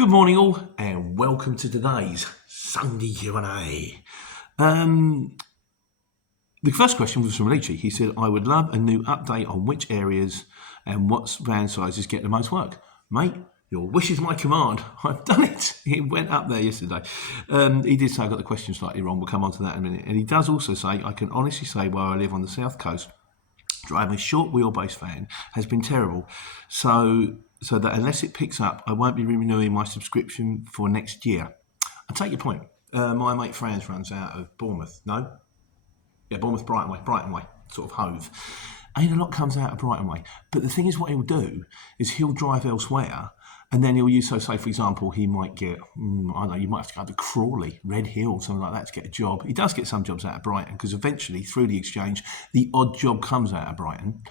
Good morning all and welcome to today's Sunday Q&A. The first question was from Leachy. He said, I would love a new update on which areas and what van sizes get the most work. Mate, your wish is my command. I've done it. It went up there yesterday. He did say I got the question slightly wrong. We'll come on to that in a minute. And he does also say, I can honestly say where I live on the south coast, driving a short wheelbase van has been terrible. So that unless it picks up, I won't be renewing my subscription for next year. I take your point. My mate Franz runs out of Bournemouth. No? Yeah, Bournemouth, Brighton way, sort of Hove. Ain't a lot comes out of Brighton way. But the thing is, what he'll do is he'll drive elsewhere, and then he'll use, so say, for example, he might get, I don't know, you might have to go to Crawley, Red Hill, something like that to get a job. He does get some jobs out of Brighton, because eventually, through the exchange, the odd job comes out of Brighton.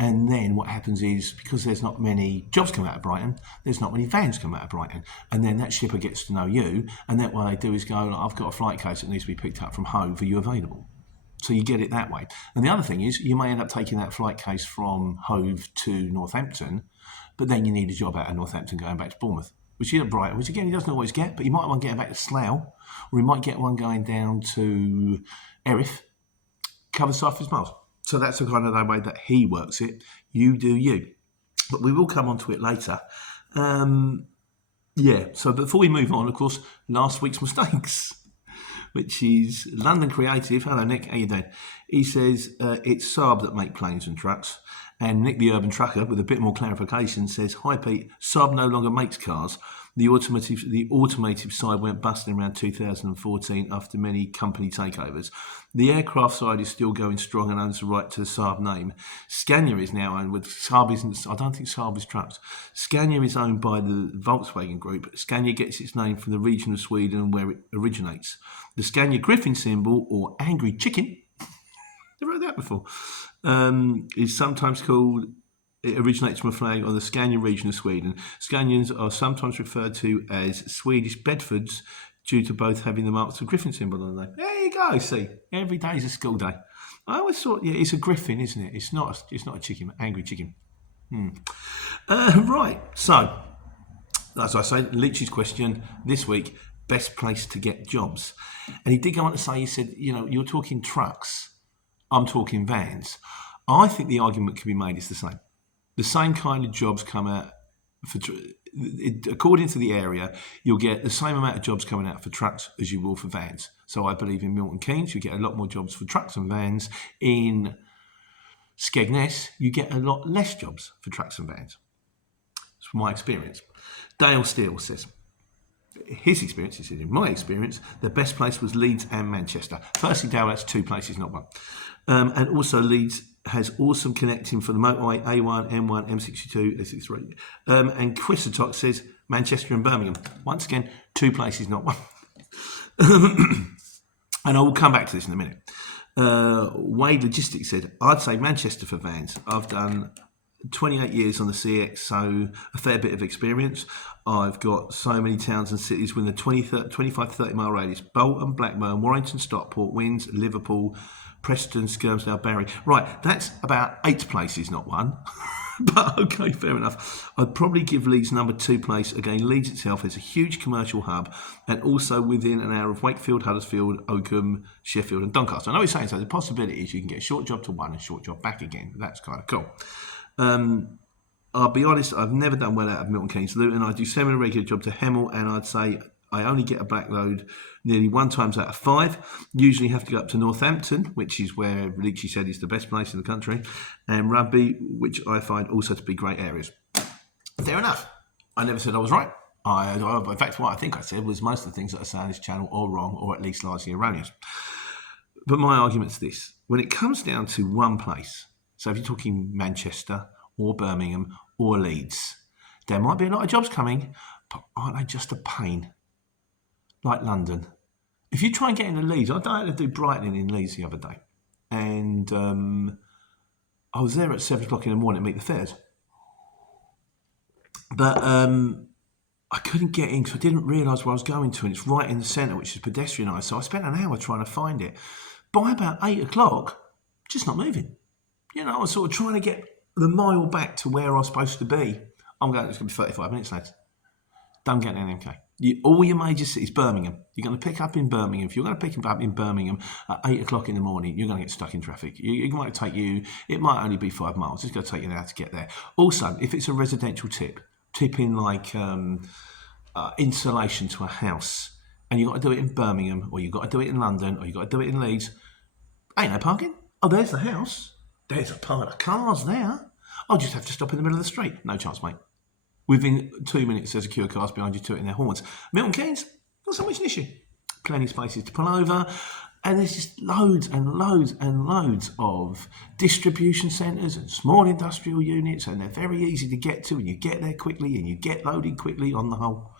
And then what happens is, because there's not many jobs come out of Brighton, there's not many vans come out of Brighton. And then that shipper gets to know you, and then what they do is go, I've got a flight case that needs to be picked up from Hove, are you available? So you get it that way. And the other thing is, you may end up taking that flight case from Hove to Northampton, but then you need a job out of Northampton going back to Bournemouth, which is at Brighton, which again he doesn't always get, but you might have one getting back to Slough, or he might get one going down to Erith, covers half his miles. So that's the kind of the way that he works it. You do you. But we will come on to it later. So before we move on, of course, last week's mistakes, which is London Creative. Hello, Nick. How you doing? He says, it's Saab that make planes and trucks. And Nick the Urban Trucker, with a bit more clarification, says, hi, Pete, Saab no longer makes cars. The automotive side went bust in around 2014 after many company takeovers. The aircraft side is still going strong and owns the right to the Saab name. Scania is now owned with Saab I don't think Saab is trucks. Scania is owned by the Volkswagen Group. Scania gets its name from the region of Sweden where it originates. The Scania Griffin symbol, or angry chicken, never heard that before, is sometimes called. It originates from a flag on the Scania region of Sweden. Scanians are sometimes referred to as Swedish Bedfords due to both having the marks of Griffin symbol on them. There you go, see. Every day is a school day. I always thought, it's a griffin, isn't it? It's not a chicken, angry chicken. Right, so, as I say, Leach's question this week, best place to get jobs. And he did go on to say, he said, you're talking trucks, I'm talking vans. I think the argument can be made is the same. The same kind of jobs come out according to the area, you'll get the same amount of jobs coming out for trucks as you will for vans. So I believe in Milton Keynes, you get a lot more jobs for trucks and vans. In Skegness, you get a lot less jobs for trucks and vans. It's from my experience. Dale Steele says, his experience, he said, in my experience, the best place was Leeds and Manchester. Firstly, Dale, that's two places, not one. And also Leeds has awesome connecting for the motorway, A1, M1, M62, S63. And Quissatok says Manchester and Birmingham. Once again, two places, not one. And I will come back to this in a minute. Wade Logistics said, I'd say Manchester for vans. I've done 28 years on the CX, so a fair bit of experience. I've got so many towns and cities within a 25 to 30 mile radius. Bolton, Blackburn, Warrington, Stockport, Winds, Liverpool, Preston, Skelmersdale, Barry. Right, that's about 8 places, not one. But okay, fair enough. I'd probably give Leeds number 2 place. Again, Leeds itself is a huge commercial hub and also within an hour of Wakefield, Huddersfield, Oakham, Sheffield and Doncaster. I know he's saying so. The possibility is you can get a short job to one and a short job back again. That's kind of cool. I'll be honest, I've never done well out of Milton Keynes, Luton. I do semi-regular job to Hemel, and I'd say I only get a black load nearly 1 time out of 5. Usually have to go up to Northampton, which is where Leachy said is the best place in the country, and Rugby, which I find also to be great areas. Fair enough. I never said I was right. In fact, what I think I said was most of the things that I say on this channel are wrong, or at least largely erroneous. But my argument's this. When it comes down to one place, so if you're talking Manchester or Birmingham or Leeds, there might be a lot of jobs coming, but aren't they just a pain? Like London. If you try and get into Leeds, I had to do Brighton in Leeds the other day. And I was there at 7 o'clock in the morning to meet the fairs. But I couldn't get in because I didn't realise where I was going to, and it's right in the centre, which is pedestrianised. So I spent an hour trying to find it. By about 8 o'clock, just not moving. I was sort of trying to get the mile back to where I was supposed to be. It's going to be 35 minutes later. Don't get an MK. All your major cities, Birmingham. You're going to pick up in Birmingham. If you're going to pick up in Birmingham at 8 o'clock in the morning, you're going to get stuck in traffic. It might take you, it might only be 5 miles. It's going to take you an hour to get there. Also, if it's a residential tip in like insulation to a house, and you've got to do it in Birmingham, or you've got to do it in London, or you've got to do it in Leeds, ain't no parking. Oh, there's the house. There's a pile of cars there. I'll just have to stop in the middle of the street. No chance, mate. Within 2 minutes, there's a queue of cars behind you tooting their horns. Milton Keynes, not so much an issue. Plenty of spaces to pull over. And there's just loads and loads and loads of distribution centres and small industrial units, and they're very easy to get to, and you get there quickly and you get loaded quickly on the whole.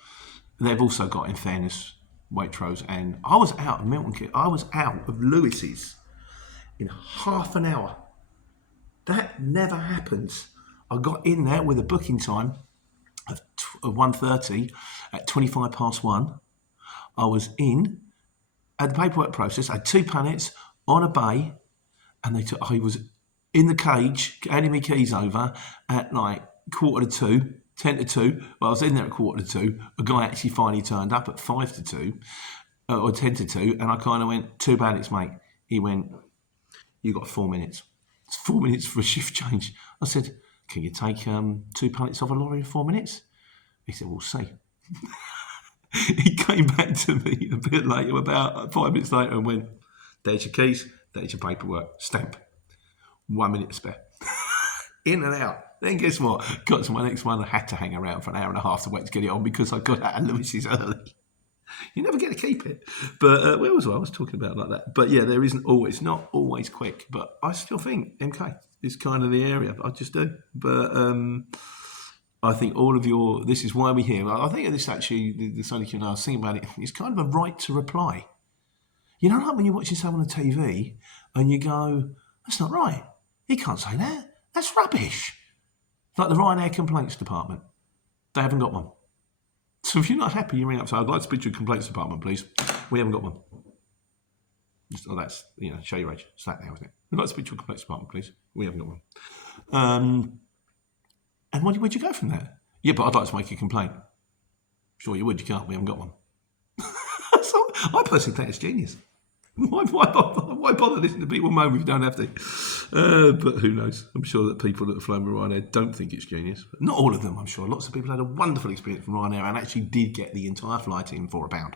They've also got, in fairness, Waitrose, and I was out of Milton Keynes. I was out of Lewis's in half an hour. That never happens. I got in there with a booking time of 1:30 at 25 past 1. I was in at the paperwork process. I had 2 pallets on a bay, and I was in the cage, handing me keys over at like 1:45, 10 to 2. Well, I was in there at 1:45. A guy actually finally turned up at 5 to 2, or 10 to 2, and I kind of went, 2 pallets, mate. He went, you got 4 minutes. It's 4 minutes for a shift change. I said, can you take 2 pallets off a lorry in 4 minutes? He said, we'll see. He came back to me a bit later, about 5 minutes later, and went, there's your keys, there's your paperwork, stamp. 1 minute spare. In and out. Then guess what? Got to my next one. I had to hang around for an hour and a half to wait to get it on because I got out of Lewis's early. You never get to keep it. But where was I? I was talking about like that. But yeah, there isn't always, it's not always quick. But I still think MK is kind of the area. I just do. But I think all of your, this is why we're here. I think this actually, the Sunday Q&A, I was thinking about it, it's kind of a right to reply. You know, like when you're watching someone on TV and you go, that's not right. He can't say that. That's rubbish. Like the Ryanair complaints department. They haven't got one. So if you're not happy, you ring up and say, I'd like to speak to your complaints department, please. We haven't got one. Oh, that's, you know, show your age. It's that now, isn't it? We'd like to speak to your complaints department, please. We haven't got one. And where'd you go from that? Yeah, but I'd like to make a complaint. Sure you would, you can't. We haven't got one. So, I personally think it's genius. Why bother listening to people moan if you don't have to? But who knows? I'm sure that people that have flown with Ryanair don't think it's genius. But not all of them, I'm sure. Lots of people had a wonderful experience from Ryanair and actually did get the entire flight in for £1.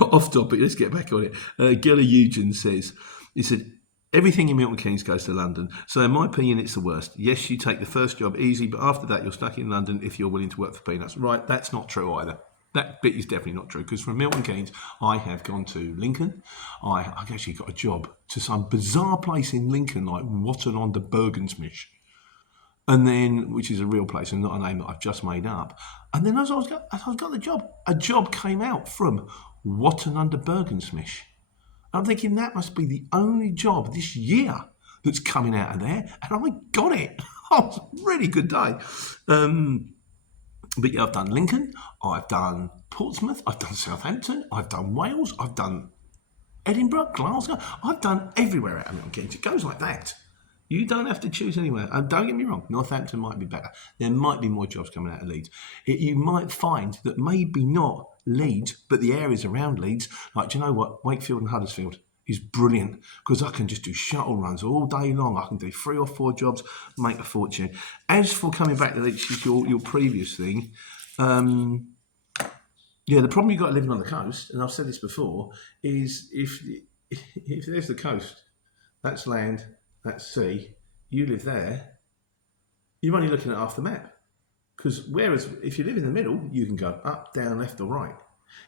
Off topic, let's get back on it. Gilly Eugen says, he said, everything in Milton Keynes goes to London. So in my opinion, it's the worst. Yes, you take the first job easy, but after that, you're stuck in London if you're willing to work for peanuts. Right, that's not true either. That bit is definitely not true, because from Milton Keynes, I have gone to Lincoln. I've actually got a job to some bizarre place in Lincoln, like Watton-on-the-Bergensmisch. And then, which is a real place and not a name that I've just made up. And then as I got the job, a job came out from Watton-under-Bergensmisch. I'm thinking that must be the only job this year that's coming out of there, and I got it. Oh, it was a really good day. But yeah, I've done Lincoln, I've done Portsmouth, I've done Southampton, I've done Wales, I've done Edinburgh, Glasgow. I've done everywhere out of Milton Keynes. It goes like that. You don't have to choose anywhere. And don't get me wrong, Northampton might be better. There might be more jobs coming out of Leeds. You might find that maybe not Leeds, but the areas around Leeds, like, do you know what? Wakefield and Huddersfield is brilliant, because I can just do shuttle runs all day long. I can do 3 or 4 jobs, make a fortune. As for coming back to Leeds, your previous thing, yeah, the problem you've got living on the coast, and I've said this before, is if there's the coast, that's land, that's sea, you live there, you're only looking at half the map. Because whereas if you live in the middle, you can go up, down, left or right.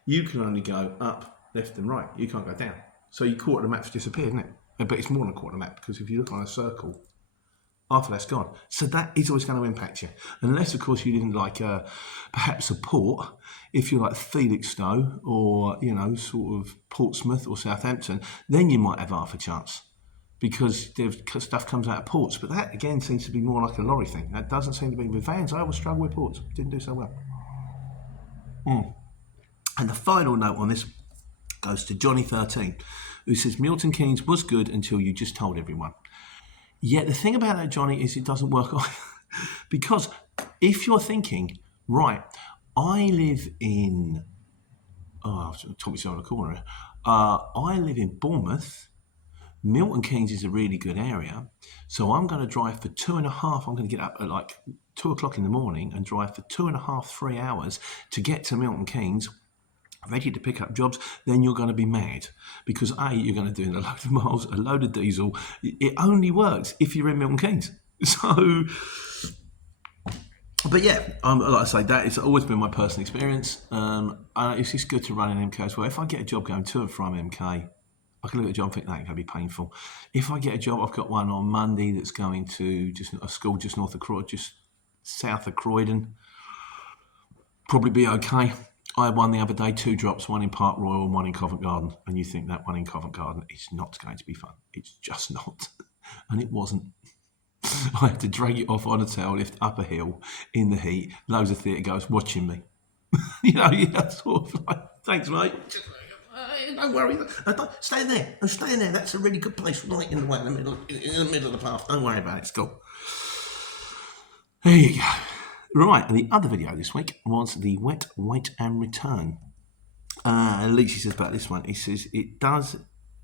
You can only go up, left and right. You can't go down. So your quarter of the map's disappeared, isn't it? But it's more than a quarter of the map, because if you look on a circle, half of that's gone. So that is always going to impact you. Unless, of course, you didn't like perhaps a port. If you're like Felixstowe or, you know, sort of Portsmouth or Southampton, then you might have half a chance, because stuff comes out of ports. But that, again, seems to be more like a lorry thing. That doesn't seem to be with vans. I always struggle with ports. Didn't do so well. And the final note on this goes to Johnny13, who says, Milton Keynes was good until you just told everyone. Yet the thing about that, Johnny, is it doesn't work. Because if you're thinking, right, I live in, I've told myself on the corner here. I live in Bournemouth. Milton Keynes is a really good area. So I'm going to drive for 2.5. I'm going to get up at like 2 o'clock in the morning and drive for 2.5, 3 hours to get to Milton Keynes, ready to pick up jobs. Then you're going to be mad because A, you're going to do a load of miles, a load of diesel. It only works if you're in Milton Keynes. So, but yeah, like I say, that has always been my personal experience. It's just good to run an MK as well. If I get a job going to and from MK, I can look at a job and think that ain't going to be painful. If I get a job, I've got one on Monday that's going to just a school just north of Croydon, just south of Croydon. Probably be okay. I had one the other day, 2 drops, one in Park Royal and one in Covent Garden. And you think that one in Covent Garden is not going to be fun. It's just not. And it wasn't. I had to drag it off on a tail lift up a hill in the heat. Loads of theatre goers watching me. Sort of like, thanks, mate. Don't worry. Stay there. I'm staying there. That's a really good place, right in the way, in the middle of the path. Don't worry about it. It's cool. There you go. Right, and the other video this week was the wet, wait and return. Leachy says about this one, he says, it does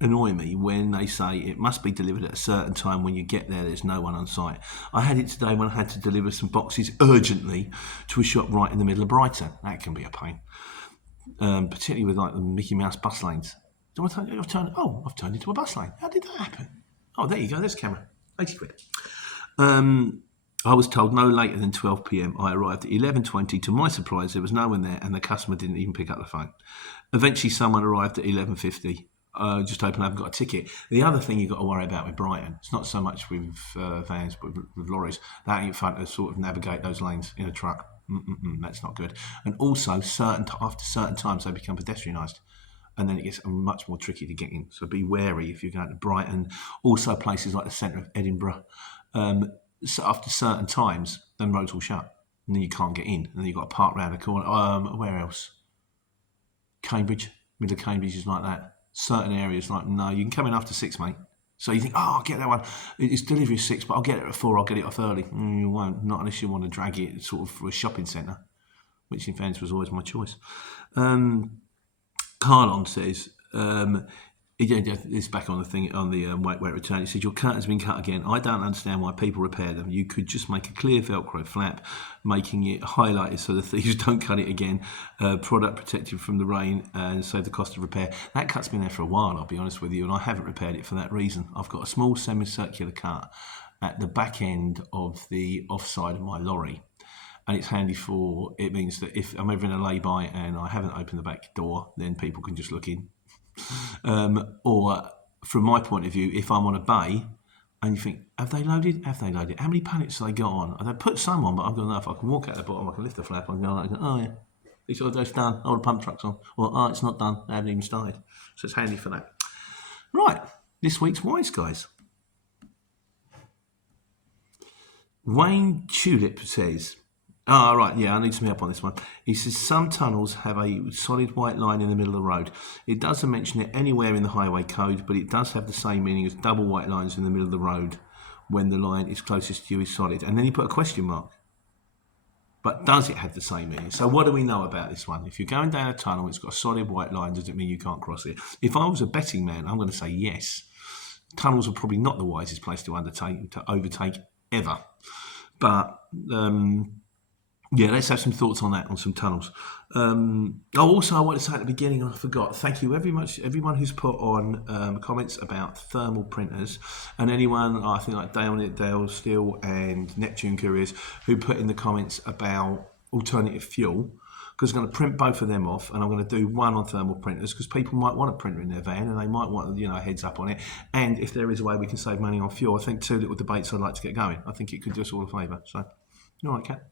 annoy me when they say it must be delivered at a certain time. When you get there's no one on site. I had it today when I had to deliver some boxes urgently to a shop right in the middle of Brighton. That can be a pain, particularly with like the Mickey Mouse bus lanes. I've turned into a bus lane. How did that happen? Oh, there you go, there's the camera. 80 quid. I was told no later than 12 p.m. I arrived at 11:20. To my surprise, there was no one there and the customer didn't even pick up the phone. Eventually, someone arrived at 11:50. Just open up and got a ticket. The other thing you've got to worry about with Brighton, it's not so much with vans, but with lorries. That ain't fun to sort of navigate those lanes in a truck. That's not good. And also, after certain times, they become pedestrianised. And then it gets much more tricky to get in. So be wary if you're going to Brighton. Also, places like the centre of Edinburgh. So after certain times, then roads will shut, and then you can't get in, and then you've got to park round the corner. Where else? Cambridge, middle of Cambridge is like that. Certain areas, like, no, you can come in after 6, mate. So you think, I'll get that one. It's delivery 6, but I'll get it at 4. I'll get it off early. You won't, not unless you want to drag it sort of through a shopping centre, which in fairness was always my choice. Carlon says, it's back on the thing on the wait return. He said, your curtain's been cut again. I don't understand why people repair them. You could just make a clear Velcro flap, making it highlighted so the thieves don't cut it again. Product protected from the rain and save the cost of repair. That cut's been there for a while, I'll be honest with you, and I haven't repaired it for that reason. I've got a small semicircular cut at the back end of the offside of my lorry. And it's handy it means that if I'm ever in a lay-by and I haven't opened the back door, then people can just look in. Or from my point of view, if I'm on a bay and you think, have they loaded? How many pallets have they got on? And they put some on, but I've got enough. I can walk out the bottom, I can lift the flap, I can go, oh yeah, it's done. Oh, the pump truck's on. Or, it's not done, they haven't even started. So it's handy for that. Right, this week's Wise Guys. Wayne Tulip says, right, yeah, I need some help on this one. He says, some tunnels have a solid white line in the middle of the road. It doesn't mention it anywhere in the highway code, but it does have the same meaning as double white lines in the middle of the road when the line is closest to you is solid. And then he put a question mark. But does it have the same meaning? So what do we know about this one? If you're going down a tunnel, it's got a solid white line, does it mean you can't cross it? If I was a betting man, I'm going to say yes. Tunnels are probably not the wisest place to overtake ever. But yeah, let's have some thoughts on that, on some tunnels. Also, I want to say at the beginning, I forgot, thank you very much, everyone who's put on comments about thermal printers, and anyone, I think like Dale Steele and Neptune Couriers, who put in the comments about alternative fuel, because I'm going to print both of them off, and I'm going to do one on thermal printers, because people might want a printer in their van, and they might want, a heads up on it, and if there is a way we can save money on fuel, I think 2 little debates I'd like to get going. I think it could do us all a favour, so, all right, Kat?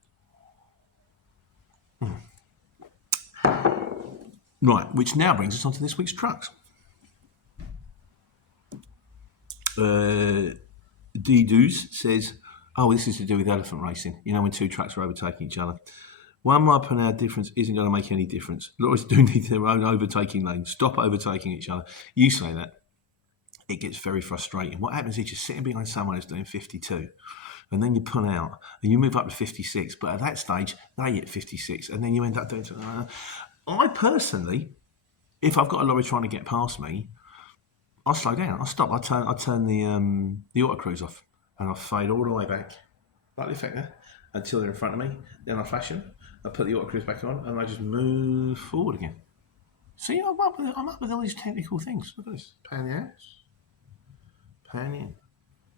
Right, which now brings us on to this week's trucks. D-Doos says, this is to do with elephant racing. You know, when 2 trucks are overtaking each other. 1 mile per hour difference isn't going to make any difference. Lorries do need their own overtaking lane. Stop overtaking each other. You say that. It gets very frustrating. What happens is you're sitting behind someone who's doing 52 and then you pull out, and you move up to 56. But at that stage, they hit 56, and then you end up doing. I personally, if I've got a lorry trying to get past me, I slow down. I stop. I turn the auto cruise off, and I fade all the way back, like the effect there, until they're in front of me. Then I flash them. I put the auto cruise back on, and I just move forward again. See, I'm up with all these technical things. Look at this. Pan out, pan in.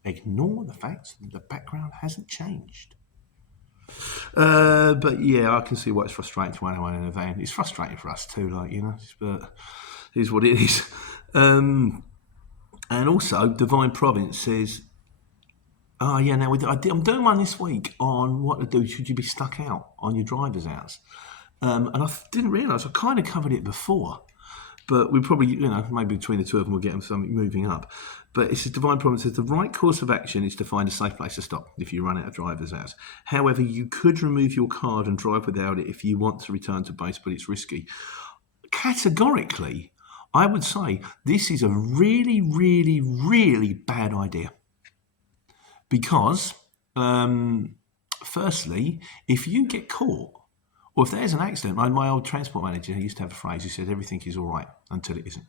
Ignore the fact that the background hasn't changed. But yeah, I can see why it's frustrating to anyone in a van. It's frustrating for us too, but it is what it is. And also, Divine Province says, oh yeah, now I'm doing one this week on what to do should you be stuck out on your driver's hours. And I didn't realise, I kind of covered it before, but we probably, maybe between the two of them we'll get something moving up. But it says, Divine Providence says, the right course of action is to find a safe place to stop if you run out of driver's hours. However, you could remove your card and drive without it if you want to return to base, but it's risky. Categorically, I would say this is a really, really, really bad idea. Because, firstly, if you get caught, or if there's an accident, my old transport manager used to have a phrase, he said, everything is all right until it isn't.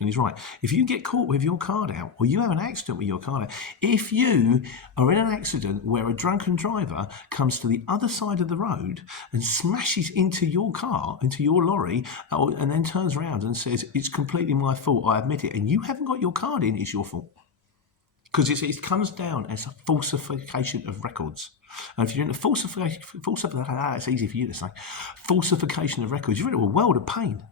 And he's right. If you get caught with your card out, or you have an accident with your card out, if you are in an accident where a drunken driver comes to the other side of the road and smashes into your car, into your lorry, and then turns around and says, it's completely my fault, I admit it, and you haven't got your card in, it's your fault. Because it comes down as a falsification of records. And if you're in a falsification, it's easy for you to say, falsification of records, you're into a world of pain.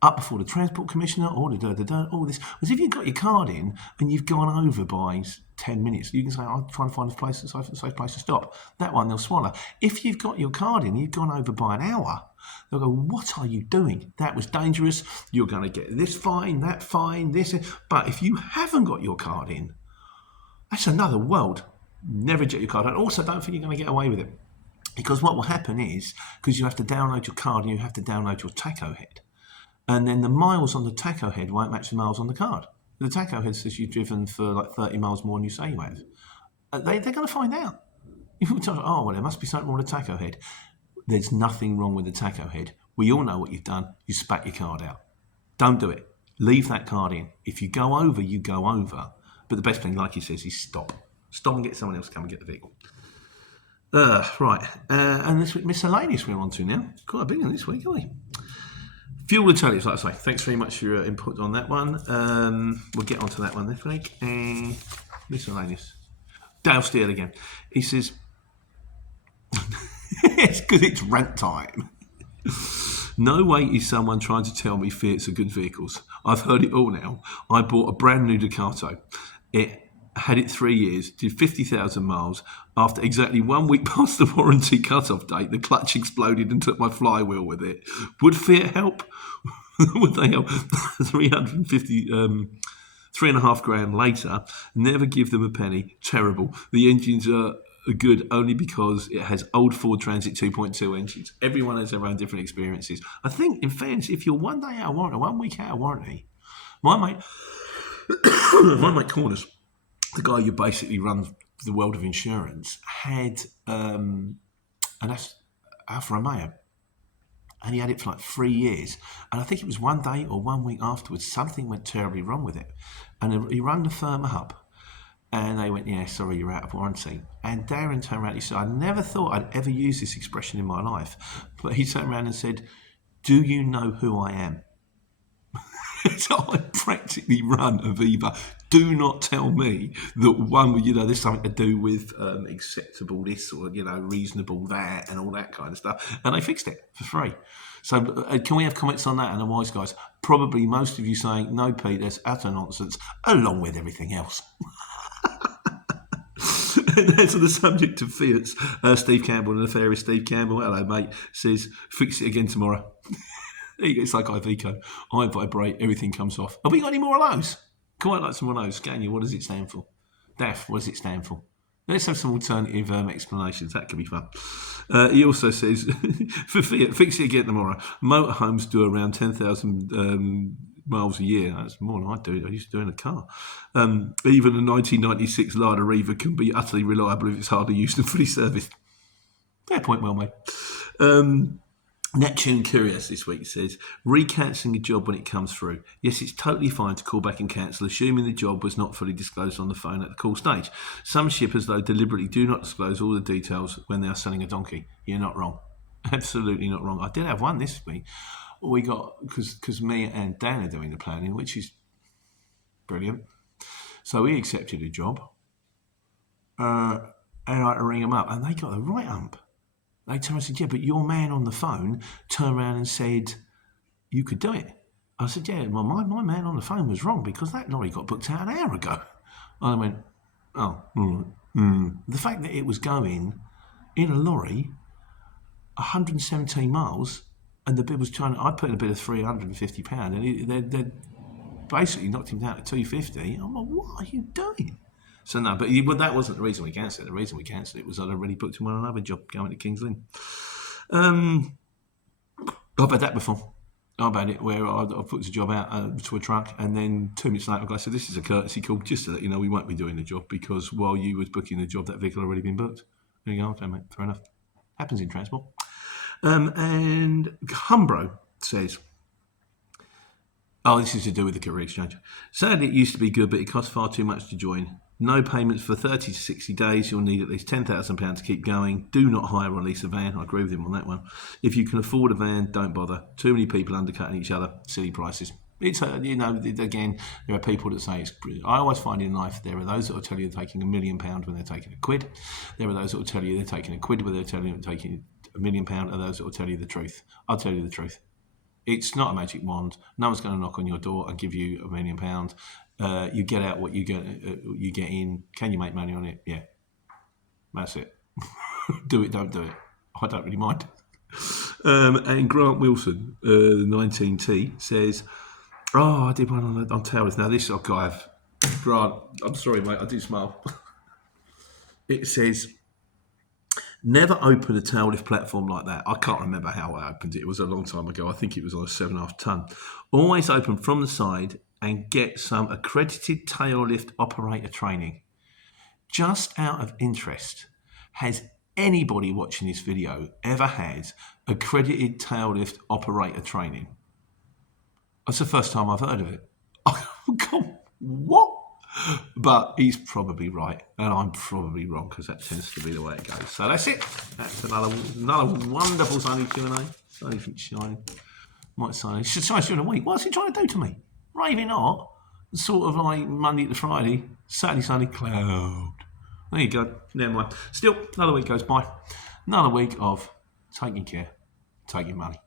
Up before the Transport Commissioner, all this. Because if you've got your card in and you've gone over by 10 minutes, you can say, I'm trying to find a safe place to stop. That one they'll swallow. If you've got your card in, you've gone over by an hour, they'll go, what are you doing? That was dangerous. You're going to get this fine, that fine, this. But if you haven't got your card in, that's another world. Never get your card in. Also, don't think you're going to get away with it. Because what will happen is, because you have to download your card and you have to download your tacho head, and then the miles on the tacho head won't match the miles on the card. The tacho head says you've driven for like 30 miles more than you say you have. They're going to find out. If you tell them, oh, well, there must be something wrong with the tacho head. There's nothing wrong with the tacho head. We all know what you've done. You spat your card out. Don't do it. Leave that card in. If you go over, you go over. But the best thing, like he says, is stop. Stop and get someone else to come and get the vehicle. Right. And this week, miscellaneous we're on to now. Quite a big one this week, aren't we? Fuel alternatives, like I say. Thanks very much for your input on that one. We'll get onto that one this week. Miscellaneous. Dale Steele again. He says, it's because it's rant time. No way is someone trying to tell me Fiats are good vehicles. I've heard it all now. I bought a brand new Ducato. It had it 3 years, did 50,000 miles. After exactly 1 week past the warranty cut-off date, the clutch exploded and took my flywheel with it. Would Fiat help? Would they help? 3.5 grand later, never give them a penny. Terrible. The engines are good only because it has old Ford Transit 2.2 engines. Everyone has their own different experiences. I think, in fairness, if you're 1 day out of warranty, 1 week out of warranty, my mate Corners, the guy who basically runs the world of insurance, had an Alfa Romeo, and he had it for like 3 years. And I think it was 1 day or 1 week afterwards, something went terribly wrong with it. And he rang the firm up, and they went, yeah, sorry, you're out of warranty. And Darren turned around and he said, I never thought I'd ever use this expression in my life. But he turned around and said, do you know who I am? So I practically run Aviva. Do not tell me that there's something to do with acceptable this or, reasonable that and all that kind of stuff. And they fixed it for free. So can we have comments on that? And the wise guys, probably most of you saying, no, Pete, that's utter nonsense, along with everything else. And as on the subject of Fiats, Steve Campbell, the nefarious Steve Campbell, hello mate, says, fix it again tomorrow. There you go, it's like Iveco. I vibrate, everything comes off. Have we got any more of those? Quite like some of those. Scania, what does it stand for? DAF, what does it stand for? Let's have some alternative explanations. That could be fun. He also says, for Fiat, fix it again tomorrow. Motorhomes do around 10,000 miles a year. That's more than I do. I used to do in a car. Even a 1996 Lada Riva can be utterly reliable if it's hardly used and fully serviced. Fair point, well made. Neptune Curious this week says, recancelling a job when it comes through. Yes, it's totally fine to call back and cancel, assuming the job was not fully disclosed on the phone at the call stage. Some shippers, though, deliberately do not disclose all the details when they are selling a donkey. You're not wrong. Absolutely not wrong. I did have one this week. We got, because me and Dan are doing the planning, which is brilliant. So we accepted a job, and I had to ring them up, and they got the right ump. They turned and said, yeah, but your man on the phone turned around and said, you could do it. I said, yeah, well, my man on the phone was wrong because that lorry got booked out an hour ago. And I went, oh, The fact that it was going in a lorry 117 miles and the bid was I put in a bid of £350 and they basically knocked him down to 250. I'm like, what are you doing? So no, but that wasn't the reason we cancelled it. The reason we cancelled it was I'd already booked him on another job going to King's Lynn. I've had that before. I've had it where I put the job out to a truck, and then 2 minutes later, I said, "This is a courtesy call, just to let you know we won't be doing the job because while you was booking the job, that vehicle had already been booked." There you go, okay, mate. Fair enough. Happens in transport. And Humbro says, "Oh, this is to do with the Courier Exchange. Sadly, it used to be good, but it costs far too much to join. No payments for 30 to 60 days. You'll need at least £10,000 to keep going. Do not hire or lease a van." I agree with him on that one. If you can afford a van, don't bother. Too many people undercutting each other. Silly prices. It's, again, there are people that say it's. I always find in life there are those that will tell you they're taking £1 million when they're taking £1. There are those that will tell you they're taking £1 when they're telling you they're taking £1 million, and those that will tell you the truth. I'll tell you the truth. It's not a magic wand. No one's going to knock on your door and give you £1 million. You get out what you get in. Can you make money on it? Yeah. That's it. Do it, don't do it. I don't really mind. And Grant Wilson, 19T, says, "Oh, I did one on towers. Now this Grant, I'm sorry, mate, I do smile." It says, "Never open a tail lift platform like that." I can't remember how I opened it. It was a long time ago. I think it was on a 7.5 ton. Always open from the side and get some accredited tail lift operator training. Just out of interest, has anybody watching this video ever had accredited tail lift operator training? That's the first time I've heard of it. God, what? But he's probably right, and I'm probably wrong because that tends to be the way it goes. So that's it. That's another wonderful Sunday Q&A. Sunday shining. Might say, it's shine during the week. What's he trying to do to me? Raving hot, sort of like Monday to Friday, Saturday, Sunday, cloud. There you go. Never mind. Still, another week goes by. Another week of taking care, taking money.